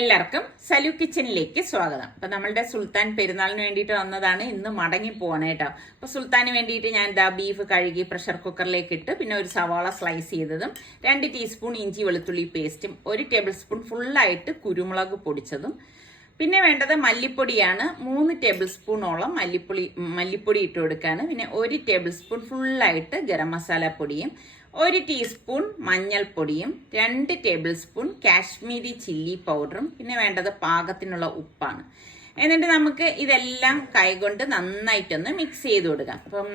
എല്ലാവർക്കും സലു കിച്ചണിലേക്ക് സ്വാഗതം. അപ്പൊ നമ്മളുടെ സുൽത്താൻ പെരുന്നാളിന് വേണ്ടിയിട്ട് വന്നതാണ്. ഇന്ന് മടങ്ങി പോവാണ് കേട്ടോ. അപ്പൊ സുൽത്താന് വേണ്ടിയിട്ട് ഞാൻ ബീഫ് കഴുകി പ്രഷർ കുക്കറിലേക്ക് ഇട്ട് പിന്നെ ഒരു സവാള സ്ലൈസ് ചെയ്തതും 2 ടീസ്പൂൺ ഇഞ്ചി വെളുത്തുള്ളി പേസ്റ്റും 1 ടേബിൾ സ്പൂൺ ഫുള്ളായിട്ട് കുരുമുളക് പൊടിച്ചതും പിന്നെ വേണ്ടത് മല്ലിപ്പൊടിയാണ്. 3 ടേബിൾ സ്പൂണോളം മല്ലിപ്പൊടി ഇട്ട് കൊടുക്കാണ്. പിന്നെ 1 ടേബിൾ സ്പൂൺ ഫുള്ളായിട്ട് ഗരം മസാല പൊടിയും 1 ടീസ്പൂൺ മഞ്ഞൾപ്പൊടിയും 2 ടേബിൾ സ്പൂൺ കാശ്മീരി ചില്ലി പൗഡറും പിന്നെ വേണ്ടത് പാകത്തിനുള്ള ഉപ്പാണ്. എന്നിട്ട് നമുക്ക് ഇതെല്ലാം കൈകൊണ്ട് നന്നായിട്ടൊന്ന് മിക്സ് ചെയ്ത് കൊടുക്കാം. അപ്പം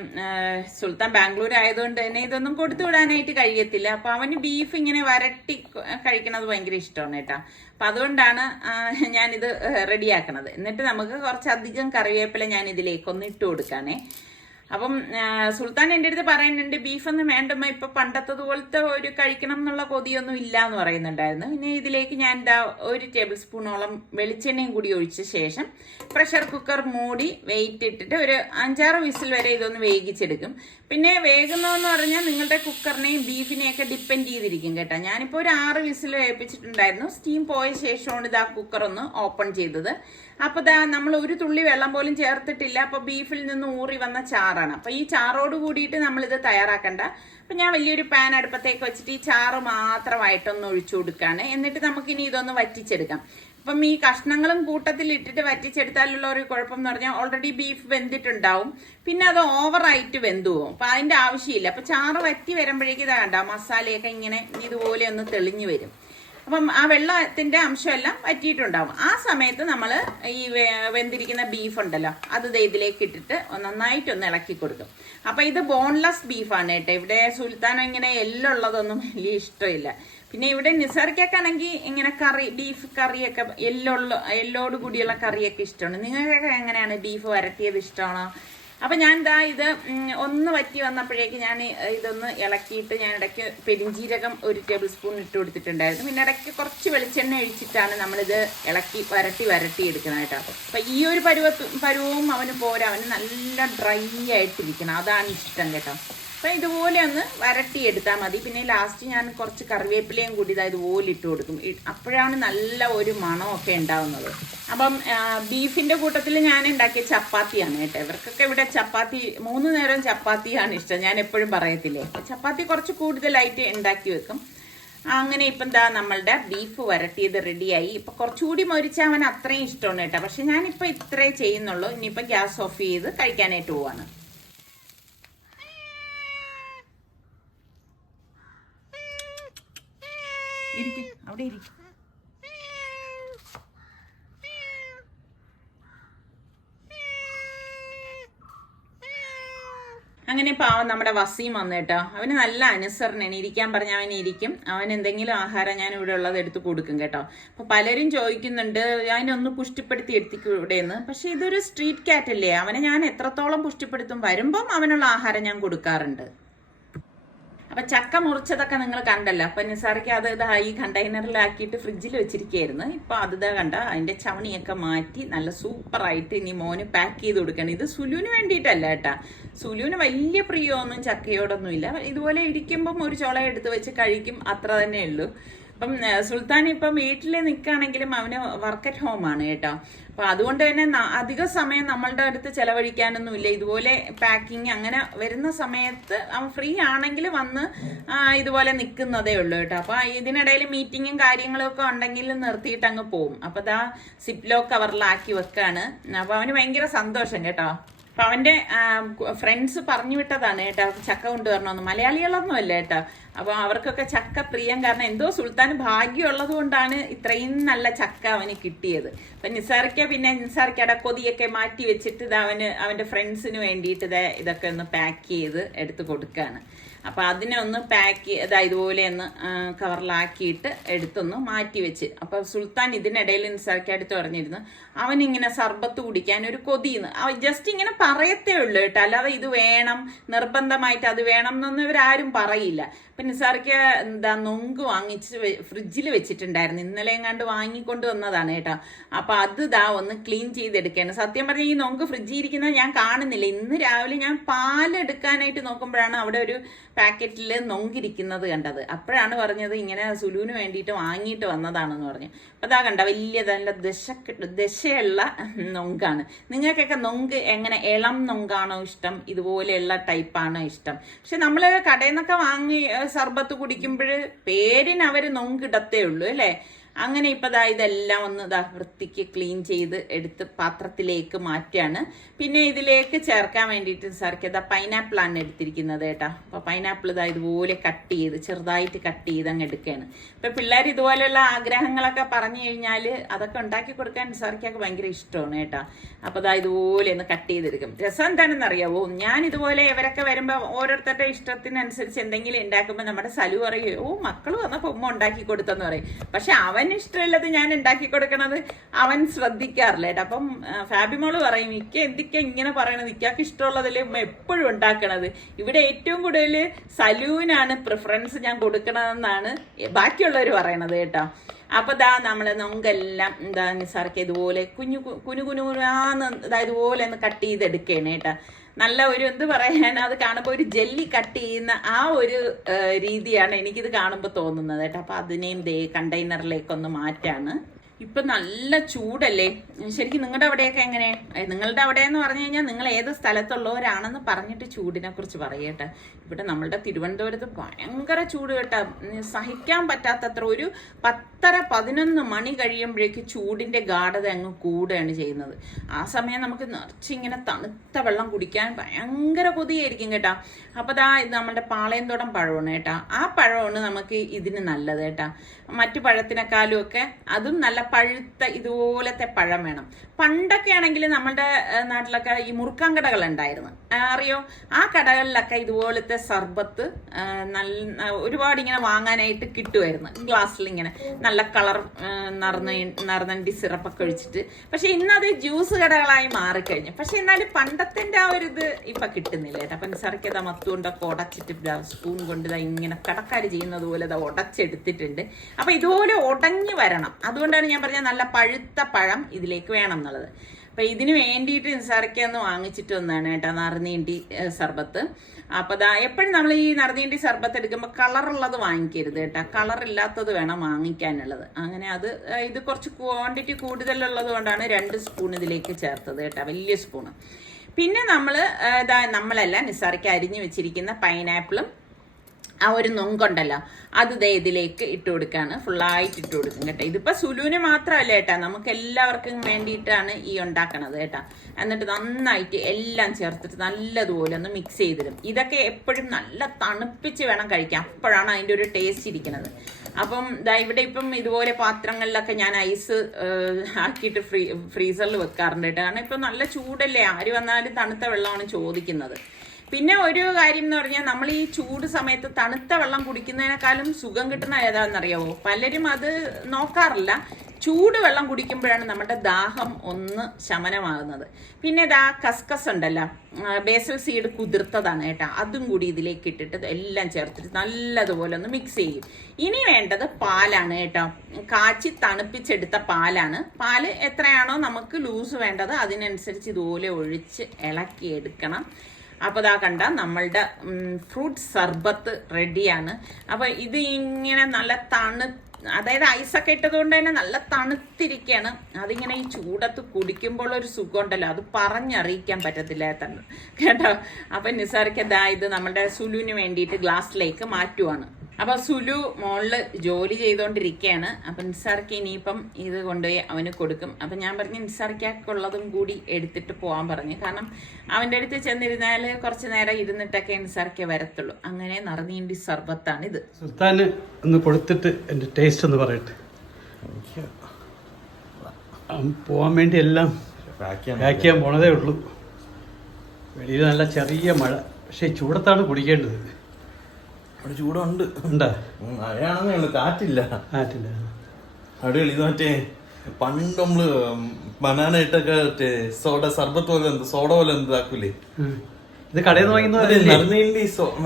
സുൽത്താൻ ബാംഗ്ലൂർ ആയതുകൊണ്ട് തന്നെ ഇതൊന്നും കൊടുത്തു വിടാനായിട്ട് കഴിയത്തില്ല. അപ്പൊ അവന് ബീഫ് ഇങ്ങനെ വരട്ടി കഴിക്കണത് ഭയങ്കര ഇഷ്ടമാണ് കേട്ടോ. അപ്പൊ അതുകൊണ്ടാണ് ഞാനിത് റെഡിയാക്കണത്. എന്നിട്ട് നമുക്ക് കുറച്ചധികം കറിവേപ്പില ഞാൻ ഇതിലേക്കൊന്ന് ഇട്ട് കൊടുക്കാനേ. അപ്പം സുൽത്താൻ എൻ്റെ അടുത്ത് പറയുന്നുണ്ട്, ബീഫൊന്നും വേണ്ടമ്മ, ഇപ്പൊ പണ്ടത്തതുപോലത്തെ ഒരു കഴിക്കണം എന്നുള്ള കൊതിയൊന്നും ഇല്ല എന്ന് പറയുന്നുണ്ടായിരുന്നു. പിന്നെ ഇതിലേക്ക് ഞാൻ 1 ടേബിൾ സ്പൂണോളം വെളിച്ചെണ്ണയും കൂടി ഒഴിച്ച ശേഷം പ്രഷർ കുക്കർ മൂടി വെയിറ്റ് ഇട്ടിട്ട് ഒരു 5-6 വിസിൽ വരെ ഇതൊന്ന് വേവിച്ചെടുക്കും. പിന്നെ വേകുന്നതെന്ന് പറഞ്ഞാൽ നിങ്ങളുടെ കുക്കറിനെയും ബീഫിനെയൊക്കെ ഡിപ്പെൻഡ് ചെയ്തിരിക്കും കേട്ടോ. ഞാനിപ്പോൾ ഒരു 6 വിസിൽ വേവിച്ചിട്ടുണ്ടായിരുന്നു. സ്റ്റീം പോയ ശേഷമാണ് ഇത് ആ കുക്കർ ഒന്ന് ഓപ്പൺ ചെയ്തത്. അപ്പൊ നമ്മൾ ഒരു തുള്ളി വെള്ളം പോലും ചേർത്തിട്ടില്ല. അപ്പൊ ബീഫിൽ നിന്ന് ഊറി വന്ന ചാറാണ്. അപ്പൊ ഈ ചാറോട് കൂടിയിട്ട് നമ്മളിത് തയ്യാറാക്കണ്ട. അപ്പൊ ഞാൻ വലിയൊരു പാൻ അടുപ്പത്തേക്ക് വെച്ചിട്ട് ഈ ചാറ് മാത്രമായിട്ടൊന്ന് ഒഴിച്ചു കൊടുക്കാണ്. എന്നിട്ട് നമുക്കിനി ഇതൊന്ന് വറ്റിച്ചെടുക്കാം. അപ്പം ഈ കഷ്ണങ്ങളും കൂട്ടത്തിൽ ഇട്ടിട്ട് വറ്റിച്ചെടുത്താലുള്ള ഒരു കുഴപ്പം എന്ന് പറഞ്ഞാൽ ഓൾറെഡി ബീഫ് വെന്തിട്ടുണ്ടാവും. പിന്നെ അത് ഓവറായിട്ട് വെന്തു പോകും. അപ്പൊ അതിന്റെ ആവശ്യമില്ല. അപ്പൊ ചാറ് വറ്റി വരുമ്പോഴേക്കും ഇതാ കണ്ട മസാലയൊക്കെ ഇങ്ങനെ ഇതുപോലെ ഒന്ന് തെളിഞ്ഞു വരും. അപ്പം ആ വെള്ളത്തിന്റെ അംശമെല്ലാം വറ്റിയിട്ടുണ്ടാവും. ആ സമയത്ത് നമ്മൾ ഈ വെന്തിരിക്കുന്ന ബീഫ് ഉണ്ടല്ലോ അത് ഇതിലേക്ക് ഇട്ടിട്ട് നന്നായിട്ടൊന്ന് ഇളക്കി കൊടുക്കും. അപ്പൊ ഇത് ബോൺലെസ് ബീഫാണ് കേട്ടോ. ഇവിടെ സുൽത്താൻ ഇങ്ങനെ എല്ലുള്ളതൊന്നും വലിയ ഇഷ്ടമില്ല. പിന്നെ ഇവിടെ നിസാർക്കാണെങ്കിൽ ഇങ്ങനെ ബീഫ് കറിയൊക്കെ എല്ലോട് കൂടിയുള്ള കറിയൊക്കെ ഇഷ്ടമാണ്. നിങ്ങൾക്കൊക്കെ എങ്ങനെയാണ്? ബീഫ് വരട്ടിയത് ഇഷ്ടമാണോ? അപ്പൊ ഞാൻ ഇത് ഒന്ന് വറ്റി വന്നപ്പോഴേക്ക് ഞാൻ ഇതൊന്ന് ഇളക്കിയിട്ട് ഞാൻ ഇടയ്ക്ക് പെരിഞ്ജീരകം 1 ടേബിൾ സ്പൂൺ ഇട്ട് കൊടുത്തിട്ടുണ്ടായിരുന്നു. പിന്നെ ഇടയ്ക്ക് കുറച്ച് വെളിച്ചെണ്ണ ഒഴിച്ചിട്ടാണ് നമ്മളിത് ഇളക്കി വരട്ടി എടുക്കണം കേട്ടോ. അപ്പൊ ഈ ഒരു പരുവവും അവന് പോരാ. അവന് നല്ല ഡ്രൈ ആയിട്ടിരിക്കണം, അതാണ് ഇഷ്ടം കേട്ടോ. അപ്പൊ ഇതുപോലെ ഒന്ന് വരട്ടിയെടുത്താൽ മതി. പിന്നെ ലാസ്റ്റ് ഞാൻ കുറച്ച് കറിവേപ്പിലയും കൂടി ഇതുപോലെ ഇട്ട് കൊടുക്കും. അപ്പോഴാണ് നല്ല ഒരു മണമൊക്കെ ഉണ്ടാവുന്നത്. അപ്പം ബീഫിന്റെ കൂട്ടത്തിൽ ഞാൻ ഉണ്ടാക്കിയ ചപ്പാത്തിയാണ് കേട്ടോ. ഇവർക്കൊക്കെ ഇവിടെ ചപ്പാത്തി 3 നേരം ചപ്പാത്തിയാണ് ഇഷ്ടം. ഞാൻ എപ്പോഴും പറയത്തില്ലേ, ചപ്പാത്തി കുറച്ച് കൂടുതലായിട്ട് ഉണ്ടാക്കി വെക്കും. അങ്ങനെ ഇപ്പം നമ്മളുടെ ബീഫ് വരട്ടിയത് റെഡിയായി. ഇപ്പൊ കുറച്ചുകൂടി മൊരിച്ചാൽ അവൻ അത്രയും ഇഷ്ടമാണ് കേട്ടോ. പക്ഷെ ഞാനിപ്പോൾ ഇത്രേ ചെയ്യുന്നുള്ളൂ. ഇനിയിപ്പോൾ ഗ്യാസ് ഓഫ് ചെയ്ത് കഴിക്കാനായിട്ട് പോവാണ്. അവിടെ ഇരിക്കും. അങ്ങനെ പാവം നമ്മുടെ വസീം വന്നു കേട്ടോ. അവന് നല്ല അനുസരണയാണ്. ഇരിക്കാൻ പറഞ്ഞ അവൻ ഇരിക്കും. അവൻ എന്തെങ്കിലും ആഹാരം ഞാൻ ഇവിടെ ഉള്ളത് എടുത്ത് കൊടുക്കും കേട്ടോ. അപ്പൊ പലരും ചോദിക്കുന്നുണ്ട് അതിനൊന്ന് പുഷ്ടിപ്പെടുത്തി എടുത്തിക്കൂടെയെന്ന്. പക്ഷെ ഇതൊരു സ്ട്രീറ്റ് കാറ്റ് അല്ലേ, അവനെ ഞാൻ എത്രത്തോളം പുഷ്ടിപ്പെടുത്തും. വരുമ്പം അവനുള്ള ആഹാരം ഞാൻ കൊടുക്കാറുണ്ട്. അപ്പൊ ചക്ക മുറിച്ചതൊക്കെ നിങ്ങൾ കണ്ടല്ലോ. അപ്പൊ നിസാർക്ക് അത് ഈ കണ്ടെയ്നറിലാക്കിയിട്ട് ഫ്രിഡ്ജിൽ വെച്ചിരിക്കുകയായിരുന്നു. ഇപ്പൊ അത് കണ്ട അതിന്റെ ചവണിയൊക്കെ മാറ്റി നല്ല സൂപ്പറായിട്ട് ഇനി മോന് പാക്ക് ചെയ്ത് കൊടുക്കണം. ഇത് സുലുവിന് വേണ്ടിയിട്ടല്ല കേട്ടാ. സുലുവിന് വലിയ പ്രിയമൊന്നും ചക്കയോടൊന്നും ഇല്ല. ഇതുപോലെ ഇരിക്കുമ്പം ഒരു ചുള എടുത്ത് വെച്ച് കഴിക്കും, അത്ര തന്നെ ഉള്ളൂ. അപ്പം സുൽത്താൻ ഇപ്പം വീട്ടിൽ നിൽക്കുകയാണെങ്കിലും അവന് വർക്ക് അറ്റ് ഹോം ആണ് കേട്ടോ. അപ്പൊ അതുകൊണ്ട് തന്നെ അധിക സമയം നമ്മളുടെ അടുത്ത് ചെലവഴിക്കാനൊന്നുമില്ല. ഇതുപോലെ പാക്കിങ് അങ്ങനെ വരുന്ന സമയത്ത് അവൻ ഫ്രീ ആണെങ്കിൽ വന്ന് ഇതുപോലെ നിൽക്കുന്നതേ ഉള്ളൂ കേട്ടോ. അപ്പൊ ഇതിനിടയിൽ മീറ്റിങ്ങും കാര്യങ്ങളും ഒക്കെ ഉണ്ടെങ്കിൽ നിർത്തിയിട്ട് അങ്ങ് പോകും. അപ്പൊ സിപ്ലോ കവറിലാക്കി വെക്കാണ്. അപ്പൊ അവന് ഭയങ്കര സന്തോഷം കേട്ടോ. അപ്പൊ അവന്റെ ഫ്രണ്ട്സ് പറഞ്ഞു വിട്ടതാണ് കേട്ടോ ചക്ക കൊണ്ടുവരണമെന്ന്. മലയാളികളൊന്നും അല്ല കേട്ടോ. അപ്പൊ അവർക്കൊക്കെ ചക്ക പ്രിയം. കാരണം എന്തോ സുൽത്താൻ ഭാഗ്യമുള്ളത് കൊണ്ടാണ് ഇത്രയും നല്ല ചക്ക അവന് കിട്ടിയത്. അപ്പൊ നിസാർക്കയുടെ കൊതിയൊക്കെ മാറ്റി വെച്ചിട്ട് അവന്റെ ഫ്രണ്ട്സിന് വേണ്ടിയിട്ട് ഇതൊക്കെ ഒന്ന് പാക്ക് ചെയ്ത് എടുത്ത് കൊടുക്കാണ്. അപ്പൊ അതിനെ ഒന്ന് പാക്ക് ഇതുപോലെ ഒന്ന് കവറിലാക്കിയിട്ട് എടുത്തൊന്ന് മാറ്റി വെച്ച്. അപ്പൊ സുൽത്താൻ ഇതിനിടയിൽ നിസാർക്ക അടുത്ത് പറഞ്ഞിരുന്നു അവനിങ്ങനെ സർബത്ത് കുടിക്കാൻ ഒരു കൊതിന്ന്. ജസ്റ്റ് ഇങ്ങനെ പറയത്തേ ഉള്ളൂ കേട്ടോ, അല്ലാതെ ഇത് വേണം നിർബന്ധമായിട്ട് അത് വേണം എന്നൊന്നും ഇവരാരും പറയില്ല. ഇപ്പം നിസാർക്ക് എന്താ നൊങ്ക് വാങ്ങിച്ച് ഫ്രിഡ്ജിൽ വെച്ചിട്ടുണ്ടായിരുന്നു, ഇന്നലെ എങ്ങാണ്ട് വാങ്ങിക്കൊണ്ട് വന്നതാണ് കേട്ടോ. അപ്പം അത് ഒന്ന് ക്ലീൻ ചെയ്തെടുക്കുകയാണ്. സത്യം പറഞ്ഞാൽ ഈ നൊങ്ക് ഫ്രിഡ്ജിൽ ഇരിക്കുന്നത് ഞാൻ കാണുന്നില്ല. ഇന്ന് രാവിലെ ഞാൻ പാലെടുക്കാനായിട്ട് നോക്കുമ്പോഴാണ് അവിടെ ഒരു പാക്കറ്റിൽ നൊങ്കിരിക്കുന്നത് കണ്ടത്. അപ്പോഴാണ് പറഞ്ഞത് ഇങ്ങനെ സുലുവിന് വേണ്ടിയിട്ട് വാങ്ങിയിട്ട് വന്നതാണെന്ന് പറഞ്ഞു. അപ്പം അതാ കണ്ട വലിയ നല്ല ദശയുള്ള നൊങ്കാണ്. നിങ്ങൾക്കൊക്കെ നൊങ്ക് എങ്ങനെ, ഇളം നൊങ്കാണോ ഇഷ്ടം, ഇതുപോലെയുള്ള ടൈപ്പാണോ ഇഷ്ടം? പക്ഷെ നമ്മൾ കടയിൽ നിന്നൊക്കെ വാങ്ങി സർബത്ത് കുടിക്കുമ്പോൾ പേരിന് അവർ നൊങ്കിടത്തേ ഉള്ളൂ അല്ലേ. അങ്ങനെ ഇപ്പം ഇതെല്ലാം ഒന്ന് വൃത്തിക്ക് ക്ലീൻ ചെയ്ത് എടുത്ത് പാത്രത്തിലേക്ക് മാറ്റുകയാണ്. പിന്നെ ഇതിലേക്ക് ചേർക്കാൻ വേണ്ടിയിട്ട് സാർക്ക് പൈനാപ്പിളാണ് എടുത്തിരിക്കുന്നത് കേട്ടോ. അപ്പോൾ പൈനാപ്പിൾ ഇതുപോലെ കട്ട് ചെയ്ത് ചെറുതായിട്ട് കട്ട് ചെയ്ത് അങ്ങ് എടുക്കുകയാണ്. ഇപ്പം പിള്ളേർ ഇതുപോലെയുള്ള ആഗ്രഹങ്ങളൊക്കെ പറഞ്ഞു കഴിഞ്ഞാൽ അതൊക്കെ ഉണ്ടാക്കി കൊടുക്കാൻ സാർക്കൊക്കെ ഭയങ്കര ഇഷ്ടമാണ് കേട്ടോ. അപ്പോൾ ഇതുപോലെ ഒന്ന് കട്ട് ചെയ്തെടുക്കും. രസം എന്താണെന്ന് അറിയാവോ, ഞാൻ ഇതുപോലെ ഇവരൊക്കെ വരുമ്പോൾ ഓരോരുത്തരുടെ ഇഷ്ടത്തിനനുസരിച്ച് എന്തെങ്കിലും ഉണ്ടാക്കുമ്പോൾ നമ്മുടെ സലു പറയും, ഓ മക്കൾ വന്നപ്പോൾ ഉമ്മ ഉണ്ടാക്കി കൊടുത്തെന്ന് പറയും. പക്ഷെ അവൻ ഇഷ്ടമുള്ളത് ഞാൻ ഉണ്ടാക്കി കൊടുക്കണത് അവൻ ശ്രദ്ധിക്കാറില്ല കേട്ടോ. അപ്പം ഫാബിമോള് പറയും, ഇക്ക എന്തൊക്കെ ഇങ്ങനെ പറയണത്, ഇക്കാക്ക് ഇഷ്ടമുള്ളതല്ലേ ഉമ്മ എപ്പോഴും ഉണ്ടാക്കണത്. ഇവിടെ ഏറ്റവും കൂടുതൽ സലൂവിനാണ് പ്രിഫറൻസ് ഞാൻ കൊടുക്കണതെന്നാണ് ബാക്കിയുള്ളവർ പറയണത് കേട്ടോ. അപ്പൊ നമ്മള് നൊങ്കെല്ലാം നിസാർക്ക് ഇതുപോലെ കുനുകുനുകുനാന്ന് ഇതുപോലെ ഒന്ന് കട്ട് ചെയ്തെടുക്കുകയാണ് കേട്ടോ. നല്ല ഒരു എന്ത് പറയാൻ, അത് കാണുമ്പോൾ ഒരു ജെല്ലി കട്ട് ചെയ്യുന്ന ആ ഒരു രീതിയാണ് എനിക്കിത് കാണുമ്പോൾ തോന്നുന്നത് കേട്ടോ. അപ്പൊ അതിനെയും കണ്ടെയ്നറിലേക്കൊന്ന് മാറ്റാണ്. ഇപ്പൊ നല്ല ചൂടല്ലേ ശരിക്കും. നിങ്ങളുടെ അവിടെയൊക്കെ എങ്ങനെ? നിങ്ങളുടെ അവിടെ എന്ന് പറഞ്ഞു കഴിഞ്ഞാൽ നിങ്ങൾ ഏത് സ്ഥലത്തുള്ളവരാണെന്ന് പറഞ്ഞിട്ട് ചൂടിനെ കുറിച്ച് പറയട്ടെ. ഇവിടെ നമ്മളുടെ തിരുവനന്തപുരത്ത് ഭയങ്കര ചൂട് കേട്ടോ, സഹിക്കാൻ പറ്റാത്തത്ര. ഒരു 10-11 മണി കഴിയുമ്പോഴേക്ക് ചൂടിന്റെ ഗാഠത അങ്ങ് കൂടുകയാണ് ചെയ്യുന്നത്. ആ സമയം നമുക്ക് നിറച്ചിങ്ങനെ തണുത്ത വെള്ളം കുടിക്കാൻ ഭയങ്കര കൊതിയായിരിക്കും കേട്ടോ. അപ്പൊ ഇത് നമ്മുടെ പാളയംതോടം പഴമാണ് കേട്ടോ. ആ പഴമാണ് നമുക്ക് ഇതിന് നല്ലത് കേട്ടോ. മറ്റു പഴത്തിനെക്കാളും ഒക്കെ അതും നല്ല പഴുത്ത ഇതുപോലത്തെ പഴം വേണം. പണ്ടൊക്കെ ആണെങ്കിൽ നമ്മുടെ നാട്ടിലൊക്കെ ഈ മുറുക്കാൻ കടകൾ ഉണ്ടായിരുന്നു, അറിയോ? ആ കടകളിലൊക്കെ ഇതുപോലത്തെ സർബത്ത് ഒരുപാട് ഇങ്ങനെ വാങ്ങാനായിട്ട് കിട്ടുമായിരുന്നു. ഗ്ലാസ്സിൽ ഇങ്ങനെ നല്ല കളർ നറുനണ്ടി സിറപ്പൊക്കെ ഒഴിച്ചിട്ട്. പക്ഷെ ഇന്നത് ജ്യൂസ് കടകളായി മാറിക്കഴിഞ്ഞു. പക്ഷെ എന്നാലും പണ്ടത്തെ ആ ഒരു ഇത് ഇപ്പൊ കിട്ടുന്നില്ല കേട്ടോ. പഞ്ചസാരക്ക് മത്തുകൊണ്ടൊക്കെ ഉടച്ചിട്ട് സ്പൂൺ കൊണ്ട് ഇങ്ങനെ കടക്കാർ ചെയ്യുന്നത് പോലെ ഉടച്ചെടുത്തിട്ടുണ്ട്. അപ്പൊ ഇതുപോലെ ഉടഞ്ഞു വരണം. അതുകൊണ്ടാണ് ഞാൻ പറഞ്ഞ നല്ല പഴുത്ത പഴം ഇതിലേക്ക് വേണം എന്നുള്ളത്. അപ്പൊ ഇതിന് വേണ്ടിയിട്ട് നിസാർക്കൊന്ന് വാങ്ങിച്ചിട്ട് വന്നാണ് കേട്ടോ നറുനീണ്ടി സർബത്ത്. അപ്പൊ എപ്പോഴും നമ്മൾ ഈ നറുനീണ്ടി സർബത്ത് എടുക്കുമ്പോൾ കളറുള്ളത് വാങ്ങിക്കരുത് കേട്ടോ, കളറില്ലാത്തത് വേണം വാങ്ങിക്കാനുള്ളത്. അങ്ങനെ ഇത് കുറച്ച് ക്വാണ്ടിറ്റി കൂടുതലുള്ളത് കൊണ്ടാണ് 2 സ്പൂൺ ഇതിലേക്ക് ചേർത്തത് കേട്ടോ, വലിയ സ്പൂണ്. പിന്നെ നമ്മളല്ല നിസാർക്ക് അരിഞ്ഞു വെച്ചിരിക്കുന്ന പൈനാപ്പിളും ആ ഒരു നൊങ്കുണ്ടല്ലോ അത് ഇതിലേക്ക് ഇട്ട് കൊടുക്കാണ്. ഫുള്ളായിട്ട് ഇട്ട് കൊടുക്കും കേട്ടോ. ഇതിപ്പോ സുലുവിന് മാത്രമല്ല കേട്ടോ, നമുക്ക് എല്ലാവർക്കും വേണ്ടിയിട്ടാണ് ഈ ഉണ്ടാക്കണത് കേട്ടോ. എന്നിട്ട് നന്നായിട്ട് എല്ലാം ചേർത്തിട്ട് നല്ലതുപോലെ ഒന്ന് മിക്സ് ചെയ്തിടും. ഇതൊക്കെ എപ്പോഴും നല്ല തണുപ്പിച്ച് വേണം കഴിക്കാൻ, അപ്പോഴാണ് അതിൻ്റെ ഒരു ടേസ്റ്റ് ഇരിക്കുന്നത്. അപ്പം ഇവിടെ ഇപ്പം ഇതുപോലെ പാത്രങ്ങളിലൊക്കെ ഞാൻ ഐസ് ആക്കിയിട്ട് ഫ്രീസറിൽ വെക്കാറുണ്ട് കേട്ടോ. കാരണം ഇപ്പം നല്ല ചൂടല്ലേ, ആര് വന്നാലും തണുത്ത വെള്ളമാണ് ചോദിക്കുന്നത്. പിന്നെ ഒരു കാര്യം എന്ന് പറഞ്ഞാൽ നമ്മൾ ഈ ചൂട് സമയത്ത് തണുത്ത വെള്ളം കുടിക്കുന്നതിനേക്കാളും സുഖം കിട്ടുന്ന ഏതാണെന്നറിയാവോ? പലരും അത് നോക്കാറില്ല. ചൂട് വെള്ളം കുടിക്കുമ്പോഴാണ് നമ്മുടെ ദാഹം ഒന്ന് ശമനമാകുന്നത്. പിന്നെ കസ്കസ് ഉണ്ടല്ലോ, ബേസൽ സീഡ് കുതിർത്തതാണ് കേട്ടോ, അതും കൂടി ഇതിലേക്ക് ഇട്ടിട്ട് എല്ലാം ചേർത്തിട്ട് നല്ലതുപോലെ ഒന്ന് മിക്സ് ചെയ്യും. ഇനി വേണ്ടത് പാലാണ് കേട്ടോ, കാച്ചി തണുപ്പിച്ചെടുത്ത പാലാണ്. പാല് എത്രയാണോ നമുക്ക് ലൂസ് വേണ്ടത് അതിനനുസരിച്ച് ഇതുപോലെ ഒഴിച്ച് ഇളക്കിയെടുക്കണം. അപ്പോൾ കണ്ട നമ്മളുടെ ഫ്രൂട്ട് സർബത്ത് റെഡിയാണ്. അപ്പോൾ ഇത് ഇങ്ങനെ നല്ല അതായത് ഐസൊക്കെ ഇട്ടതുകൊണ്ട് തന്നെ നല്ല തണുത്തിരിക്കുകയാണ്. അതിങ്ങനെ ഈ ചൂടത്ത് കുടിക്കുമ്പോൾ ഒരു സുഖമുണ്ടല്ലോ, അത് പറഞ്ഞറിയിക്കാൻ പറ്റത്തില്ല തന്നെ കേട്ടോ. അപ്പം നിസാർക്ക് ഇത് നമ്മുടെ സുലുവിന് വേണ്ടിയിട്ട് ഗ്ലാസ്സിലേക്ക് മാറ്റുവാണ്. അപ്പൊ സുലു മോളില് ജോലി ചെയ്തോണ്ടിരിക്കുകയാണ്. അപ്പൊ നിസാർക്ക് ഇനിയിപ്പം ഇത് കൊണ്ടുപോയി അവന് കൊടുക്കും. അപ്പൊ ഞാൻ പറഞ്ഞു നിസാർക്കുള്ളതും കൂടി എടുത്തിട്ട് പോകാൻ പറഞ്ഞു. കാരണം അവന്റെ അടുത്ത് ചെന്നിരുന്നാല് കുറച്ചു നേരം ഇരുന്നിട്ടൊക്കെ നിസാർക്കേ വരത്തുള്ളൂ. അങ്ങനെ നറുനീണ്ടി സർബത്താണ് ഇത്. സുൽത്താന് ഒന്ന് കൊടുത്തിട്ട് എന്റെ ടേസ്റ്റ് ഒന്ന് പറയട്ടെ. പോവാൻ വേണ്ടി എല്ലാം പാക്ക് ചെയ്യാൻ പോണതേ ഉള്ളൂ. വെളിയിൽ നല്ല ചെറിയ മഴ, പക്ഷെ ചൂടത്താണ് കുടിക്കേണ്ടത്. അവിടെ ചൂടുണ്ട്. ഉണ്ടാ മഴയാണെന്നേ ഉള്ളു, കാറ്റില്ല. കാറ്റില്ല. അവിടെ ഇത് മറ്റേ പണ്ട് നമ്മള് ബനാന ഇട്ടൊക്കെ മറ്റേ സർബത്ത് പോലെ സോഡ പോലെ എന്താക്കൂലേ? ഇത് കടയിൽ നിന്ന് വാങ്ങുന്നതല്ലേ?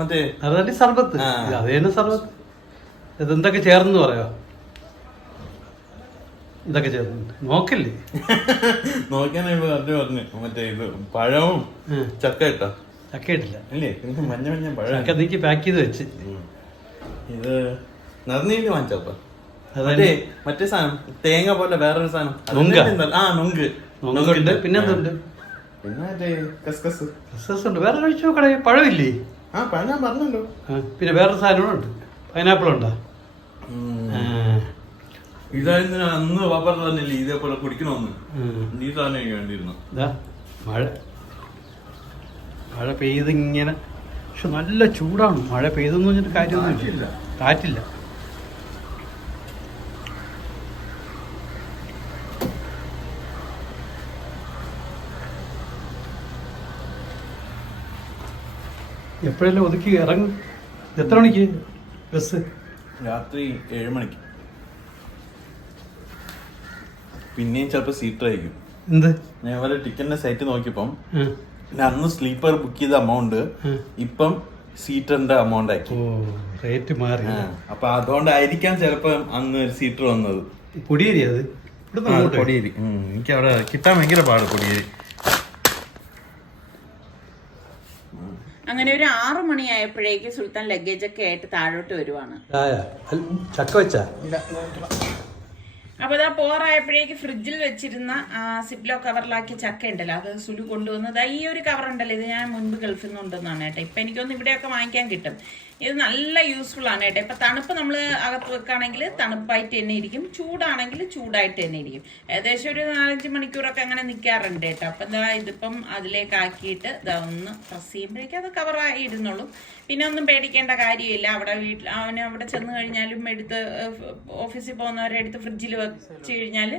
മറ്റേ നറുനീണ്ടി സർബത്ത്. അത് തന്നെ സർബത്ത്. ഇതെന്തൊക്കെ ചേർന്ന് പറയാ? ഇതൊക്കെ ചേർന്ന് നോക്കില്ലേ? നോക്കിയാൽ പറഞ്ഞു മറ്റേ ഇത് പഴവും ചക്ക ഇട്ടാ. ചക്ക ഇട്ടില്ല അല്ലേ? മഞ്ഞ മഞ്ഞ പഴം ചക്ക നീക്കി പാക്ക് ചെയ്ത് വെച്ച്. ഇത് നറുനീണ്ടി വാങ്ങിച്ചപ്പ അതെ. മറ്റേ സാധനം തേങ്ങ പോലെ വേറൊരു സാധനം. നൊങ്ക്. നൊങ്കുണ്ട്. പിന്നെ എന്തുണ്ട്? പിന്നെ മറ്റേ കസ്കസ് ഉണ്ട്. വേറെ കഴിച്ചു കടയിൽ പഴമില്ലേ? പഴം ഞാൻ പറഞ്ഞല്ലോ. പിന്നെ വേറൊരു സാധനം ഉണ്ട്. പൈനാപ്പിൾ ഉണ്ടോ? ഇതായിരുന്നു അന്ന് പാപ്പ പറഞ്ഞില്ലേ ഇതേപോലെ കുടിക്കണമെന്ന്. ഈ സാധനം എനിക്ക് വേണ്ടിയിരുന്നു. മഴ പെയ്തിങ്ങനെ. പക്ഷെ നല്ല ചൂടാണ്. മഴ പെയ്തെന്ന് പറഞ്ഞിട്ട് കാര്യമൊന്നുമില്ല. കാറ്റില്ല. എപ്പോഴെല്ലാം ഒതുക്കി ഇറങ്ങും? എത്ര മണിക്ക് ബസ്? രാത്രി 7 മണിക്ക്. പിന്നെയും ചിലപ്പോ സീറ്റർ ആയിരിക്കും. എന്ത്? ഞാൻ ഇവരെ ടിക്കറ്റിന്റെ സൈറ്റ് നോക്കിയപ്പം അന്ന് സ്ലീപ്പർ ബുക്ക് ചെയ്ത എമൗണ്ട് ഇപ്പം സീറ്ററിന്റെ എമൗണ്ട് ആക്കി. റേറ്റ് മാറി. അപ്പൊ അതുകൊണ്ടായിരിക്കാം ചിലപ്പോ അന്ന് സീറ്റർ വന്നത്. പൊടിയേരി. അത് പൊടിയേരി. എനിക്ക് അവിടെ കിട്ടാൻ ഭയങ്കര പാട് പൊടിയേരി. അങ്ങനെ ഒരു 6 മണിയായപ്പോഴേക്ക് സുൽത്താൻ ലഗേജ് ഒക്കെ ആയിട്ട് താഴോട്ട് വരുവാണ്. ചക്ക വെച്ചാ? അപ്പൊ ഇതാ പോറായപ്പോഴേക്ക് ഫ്രിഡ്ജിൽ വെച്ചിരുന്ന സിപ്ലോ കവറിലാക്കിയ ചക്ക ഉണ്ടല്ലോ, അത് സുലു കൊണ്ടുവന്നത്. ഈ ഒരു കവർ ഉണ്ടല്ലോ, ഇത് ഞാൻ മുൻപ് ഗൾഫിൽ നിന്ന് കൊണ്ടുവന്നാണ് കേട്ടോ. ഇപ്പൊ എനിക്കൊന്ന് ഇവിടെയൊക്കെ വാങ്ങിക്കാൻ കിട്ടും. ഇത് നല്ല യൂസ്ഫുൾ ആണ് കേട്ടോ. ഇപ്പൊ തണുപ്പ് നമ്മൾ അകത്ത് വെക്കുകയാണെങ്കിൽ തണുപ്പായിട്ട് തന്നെ ഇരിക്കും, ചൂടാണെങ്കിൽ ചൂടായിട്ട് തന്നെ ഇരിക്കും. ഏകദേശം ഒരു 4-5 മണിക്കൂറൊക്കെ അങ്ങനെ നിൽക്കാറുണ്ട് കേട്ടോ. അപ്പൊ എന്താ ഇതിപ്പം അതിലേക്ക് ആക്കിയിട്ട് ഇതാ ഒന്ന് പ്രസ് ചെയ്യുമ്പോഴേക്കും അത് കവറായി ഇരുന്നുള്ളൂ. പിന്നെ ഒന്നും പേടിക്കേണ്ട കാര്യമില്ല. അവിടെ വീട്ടിൽ അവന് അവിടെ ചെന്ന് കഴിഞ്ഞാലും എടുത്ത് ഓഫീസിൽ പോകുന്നവരെ എടുത്ത് ഫ്രിഡ്ജിൽ വെച്ച് കഴിഞ്ഞാൽ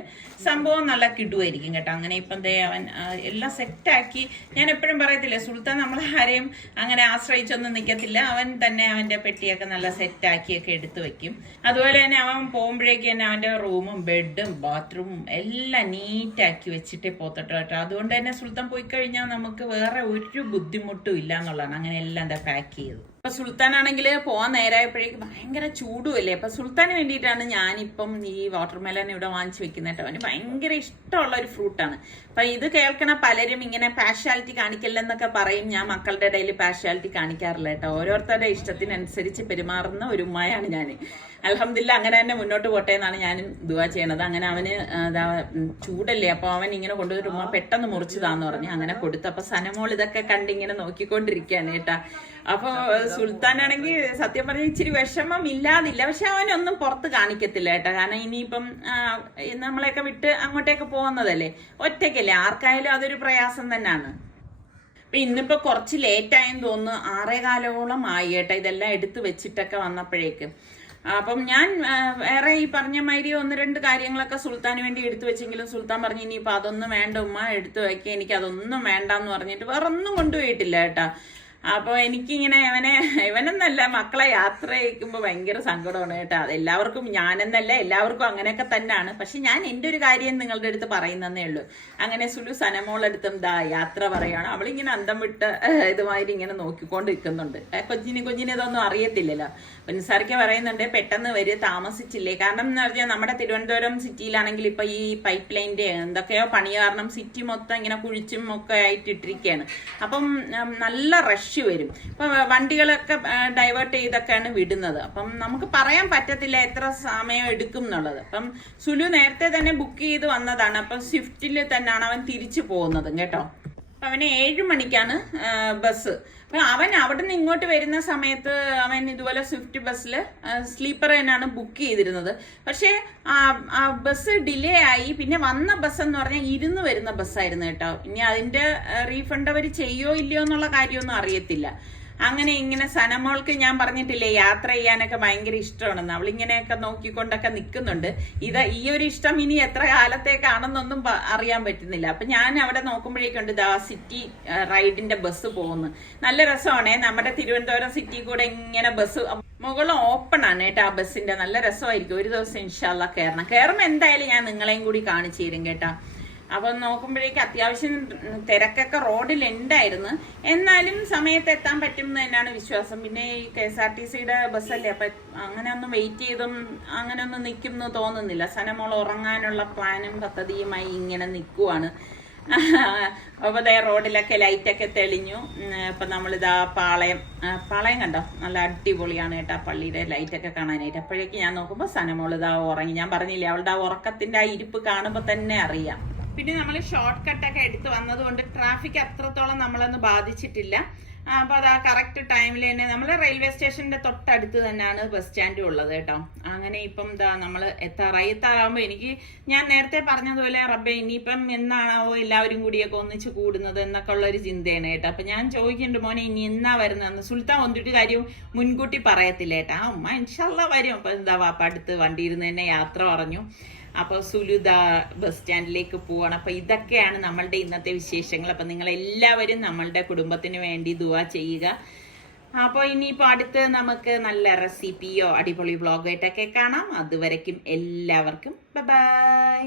സംഭവം നല്ല കിടുമായിരിക്കും കേട്ടോ. അങ്ങനെ ഇപ്പം ദേ അവൻ എല്ലാം സെറ്റാക്കി. ഞാൻ എപ്പോഴും പറയത്തില്ലേ, സുൽത്താൻ നമ്മളെ ആരെയും അങ്ങനെ ആശ്രയിച്ചൊന്നും നിൽക്കത്തില്ല. അവൻ തന്നെ അവൻ്റെ പെട്ടിയൊക്കെ നല്ല സെറ്റാക്കിയൊക്കെ എടുത്ത് വെക്കും. അതുപോലെ തന്നെ അവൻ പോകുമ്പോഴേക്ക് തന്നെ അവൻ്റെ റൂമും ബെഡും ബാത്റൂമും എല്ലാം നീറ്റാക്കി വെച്ചിട്ടേ പോത്തട്ടോ കേട്ടോ. അതുകൊണ്ട് തന്നെ സുൽത്താൻ പോയി കഴിഞ്ഞാൽ നമുക്ക് വേറെ ഒരു ബുദ്ധിമുട്ടും ഇല്ല എന്നുള്ളതാണ്. അങ്ങനെ എല്ലാം എന്താ പാക്ക് ചെയ്തു. അപ്പൊ സുൽത്താൻ ആണെങ്കിൽ പോവാൻ നേരമായപ്പോഴേക്ക് ഭയങ്കര ചൂടുമല്ലേ. അപ്പൊ സുൽത്താന് വേണ്ടിയിട്ടാണ് ഞാനിപ്പം ഈ വാട്ടർമെലൻ ഇവിടെ വാങ്ങിച്ചു വെക്കുന്നത് കേട്ടോ. അവന് ഭയങ്കര ഇഷ്ടമുള്ള ഒരു ഫ്രൂട്ടാണ്. അപ്പൊ ഇത് കേൾക്കണ പലരും ഇങ്ങനെ പാഷ്യാലിറ്റി കാണിക്കില്ലെന്നൊക്കെ പറയും. ഞാൻ മക്കളുടെ ഇടയിൽ പാഷ്യാലിറ്റി കാണിക്കാറില്ല കേട്ടോ. ഓരോരുത്തരുടെ ഇഷ്ടത്തിനനുസരിച്ച് പെരുമാറുന്ന ഒരു ഉമ്മയാണ് ഞാൻ. അൽഹംദുലില്ലാ അങ്ങനെ തന്നെ മുന്നോട്ട് പോട്ടെ എന്നാണ് ഞാനും ദുആ ചെയ്യണത്. അങ്ങനെ അവന് ചൂടല്ലേ, അപ്പൊ അവൻ ഇങ്ങനെ കൊണ്ടുവന്നിട്ട് ഉമ്മ പെട്ടെന്ന് മുറിച്ചതാന്ന് പറഞ്ഞു. അങ്ങനെ കൊടുത്തു. അപ്പൊ സനമോൾ ഇതൊക്കെ കണ്ടിങ്ങനെ നോക്കിക്കൊണ്ടിരിക്കുകയാണ് കേട്ടാ. അപ്പൊ സുൽത്താനാണെങ്കിൽ സത്യം പറഞ്ഞ ഇച്ചിരി വിഷമം ഇല്ലാതില്ല, പക്ഷെ അവനൊന്നും പുറത്ത് കാണിക്കത്തില്ല കേട്ടോ. കാരണം ഇനിയിപ്പം നമ്മളെയൊക്കെ വിട്ട് അങ്ങോട്ടേക്ക് പോകുന്നതല്ലേ, ഒറ്റയ്ക്കല്ലേ, ആർക്കായാലും അതൊരു പ്രയാസം തന്നെയാണ്. അപ്പൊ ഇന്നിപ്പോ കുറച്ച് ലേറ്റായെന്ന് തോന്നുന്നു. 6:15 ആയി കേട്ടോ ഇതെല്ലാം എടുത്ത് വെച്ചിട്ടൊക്കെ വന്നപ്പോഴേക്ക്. അപ്പം ഞാൻ വേറെ ഈ പറഞ്ഞ മാതിരി 1-2 കാര്യങ്ങളൊക്കെ സുൽത്താന് വേണ്ടി എടുത്തു വെച്ചെങ്കിലും സുൽത്താൻ പറഞ്ഞു ഇനിയിപ്പോൾ അതൊന്നും വേണ്ട ഉമ്മ, എടുത്തു വയ്ക്കുക, എനിക്ക് അതൊന്നും വേണ്ടെന്ന് പറഞ്ഞിട്ട് വേറെ ഒന്നും കൊണ്ടുപോയിട്ടില്ല കേട്ടോ. അപ്പോൾ എനിക്കിങ്ങനെ ഇവനെന്നല്ല മക്കളെ യാത്ര ചെയ്യിക്കുമ്പോൾ ഭയങ്കര സങ്കടമാണ് കേട്ടോ. അതെല്ലാവർക്കും, ഞാനെന്നല്ല എല്ലാവർക്കും അങ്ങനെയൊക്കെ തന്നെയാണ്. പക്ഷെ ഞാൻ എൻ്റെ ഒരു കാര്യം നിങ്ങളുടെ അടുത്ത് പറയുന്നതേ ഉള്ളൂ. അങ്ങനെ സുലു സനമോളടുത്തും യാത്ര പറയുകയാണ്. അവളിങ്ങനെ അന്തം വിട്ട് ഇതുമാതിരി ഇങ്ങനെ നോക്കിക്കൊണ്ട് നിൽക്കുന്നുണ്ട്. കുഞ്ഞിന് ഇതൊന്നും അറിയത്തില്ലല്ലോ. നിസാർക്ക് പറയുന്നുണ്ട് പെട്ടെന്ന് വരെ താമസിച്ചില്ലേ. കാരണം എന്ന് പറഞ്ഞാൽ നമ്മുടെ തിരുവനന്തപുരം സിറ്റിയിലാണെങ്കിൽ ഇപ്പൊ ഈ പൈപ്പ് ലൈനിന്റെ എന്തൊക്കെയോ പണി കാരണം സിറ്റി മൊത്തം ഇങ്ങനെ കുഴിച്ചും ഒക്കെ ആയിട്ട് ഇട്ടിരിക്കുകയാണ്. അപ്പം നല്ല റഷ് വരും. ഇപ്പൊ വണ്ടികളൊക്കെ ഡൈവേർട്ട് ചെയ്തൊക്കെയാണ് വിടുന്നത്. അപ്പം നമുക്ക് പറയാൻ പറ്റത്തില്ല എത്ര സമയം എടുക്കും എന്നുള്ളത്. അപ്പം സുലു നേരത്തെ തന്നെ ബുക്ക് ചെയ്ത് വന്നതാണ്. അപ്പം സ്വിഫ്റ്റിൽ തന്നെയാണ് അവൻ തിരിച്ചു പോകുന്നത് കേട്ടോ. അവന് 7 മണിക്കാണ് ബസ്. അപ്പൊ അവൻ അവിടെ നിന്ന് ഇങ്ങോട്ട് വരുന്ന സമയത്ത് അവൻ ഇതുപോലെ സ്വിഫ്റ്റ് ബസ്സിൽ സ്ലീപ്പർ തന്നെയാണ് ബുക്ക് ചെയ്തിരുന്നത്. പക്ഷേ ആ ബസ് ഡിലേ ആയി. പിന്നെ വന്ന ബസ് എന്ന് പറഞ്ഞാൽ ഇരുന്ന് വരുന്ന ബസ്സായിരുന്നു കേട്ടോ. ഇനി അതിന്റെ റീഫണ്ട് അവർ ചെയ്യോ ഇല്ലയോ എന്നുള്ള കാര്യമൊന്നും അറിയത്തില്ല. അങ്ങനെ ഇങ്ങനെ സനമോൾക്ക് ഞാൻ പറഞ്ഞിട്ടില്ലേ യാത്ര ചെയ്യാനൊക്കെ ഭയങ്കര ഇഷ്ടമാണെന്ന്. അവളിങ്ങനെയൊക്കെ നോക്കിക്കൊണ്ടൊക്കെ നിൽക്കുന്നുണ്ട്. ഈ ഒരു ഇഷ്ടം ഇനി എത്ര കാലത്തേക്കാണെന്നൊന്നും അറിയാൻ പറ്റുന്നില്ല. അപ്പൊ ഞാൻ അവിടെ നോക്കുമ്പോഴേക്കുണ്ട് സിറ്റി റൈഡിന്റെ ബസ് പോകുന്നു. നല്ല രസമാണേ. നമ്മുടെ തിരുവനന്തപുരം സിറ്റി കൂടെ ഇങ്ങനെ ബസ് മുകളിൽ ഓപ്പൺ ആണ് കേട്ടോ. ആ ബസ്സിന്റെ നല്ല രസമായിരിക്കും. ഒരു ദിവസം ഇൻഷാല്ലാ കയറുമ്പോൾ എന്തായാലും ഞാൻ നിങ്ങളെയും കൂടി കാണിച്ചു തരും കേട്ടോ. അപ്പൊ നോക്കുമ്പോഴേക്ക് അത്യാവശ്യം തിരക്കൊക്കെ റോഡിലുണ്ടായിരുന്നു. എന്നാലും സമയത്ത് എത്താൻ പറ്റും എന്ന് തന്നെയാണ് വിശ്വാസം. പിന്നെ ഈ KSRTCയുടെ ബസ്സല്ലേ, അപ്പൊ അങ്ങനെ ഒന്നും വെയിറ്റ് ചെയ്തും അങ്ങനെ ഒന്നും നിൽക്കും എന്ന് തോന്നുന്നില്ല. സനമോൾ ഉറങ്ങാനുള്ള പ്ലാനും പദ്ധതിയുമായി ഇങ്ങനെ നിൽക്കുവാണ്. അപ്പൊ ദേ റോഡിലൊക്കെ ലൈറ്റൊക്കെ തെളിഞ്ഞു. ഇപ്പൊ നമ്മളിതാ പാളയം കണ്ടോ, നല്ല അടിപൊളിയാണ് കേട്ടോ പള്ളിയുടെ ലൈറ്റൊക്കെ കാണാനായിട്ട്. അപ്പോഴേക്ക് ഞാൻ നോക്കുമ്പോൾ സനമോൾ ഇതാ ഉറങ്ങി. ഞാൻ പറഞ്ഞില്ലേ, അവളുടെ ആ ഉറക്കത്തിന്റെ ആ ഇരിപ്പ് കാണുമ്പോൾ തന്നെ അറിയാം. പിന്നെ നമ്മൾ ഷോർട്ട് കട്ടൊക്കെ എടുത്ത് വന്നതുകൊണ്ട് ട്രാഫിക് അത്രത്തോളം നമ്മളൊന്നും ബാധിച്ചിട്ടില്ല. അപ്പൊ അത് ആ കറക്റ്റ് ടൈമിൽ തന്നെ നമ്മൾ റെയിൽവേ സ്റ്റേഷന്റെ തൊട്ടടുത്ത് തന്നെയാണ് ബസ് സ്റ്റാൻഡും ഉള്ളത് കേട്ടോ. അങ്ങനെ ഇപ്പം എന്താ നമ്മൾ എത്താറാകുമ്പോ ഞാൻ നേരത്തെ പറഞ്ഞതുപോലെ റബ്ബെ ഇനിയിപ്പം എന്നാണാവോ എല്ലാവരും കൂടിയൊക്കെ ഒന്നിച്ച് കൂടുന്നത് എന്നൊക്കെ ഉള്ള ഒരു ചിന്തയാണ് കേട്ടോ. അപ്പൊ ഞാൻ ചോദിക്കുന്നുണ്ട്, മോനെ ഇനി എന്നാ വരുന്നതെന്ന്. സുൽത്താൻ ഒന്നിട്ട് കാര്യം മുൻകൂട്ടി പറയത്തില്ല കേട്ടാ. ഉമ്മ ഇൻഷാല്ലാ വരും. അപ്പൊ എന്താ വാപ്പ അടുത്ത് വണ്ടിയിരുന്ന് തന്നെ യാത്ര പറഞ്ഞു. അപ്പോൾ സുലുദ ബസ് സ്റ്റാൻഡിലേക്ക് പോവാണ്. അപ്പോൾ ഇതൊക്കെയാണ് നമ്മളുടെ ഇന്നത്തെ വിശേഷങ്ങൾ. അപ്പം നിങ്ങൾ എല്ലാവരും നമ്മളുടെ കുടുംബത്തിന് വേണ്ടി ദുആ ചെയ്യുക. അപ്പോൾ ഇനിയിപ്പോൾ അടുത്ത് നമുക്ക് നല്ല റെസിപ്പിയോ അടിപൊളി വ്ളോഗായിട്ടൊക്കെ കാണാം. അതുവരയ്ക്കും എല്ലാവർക്കും ബൈ.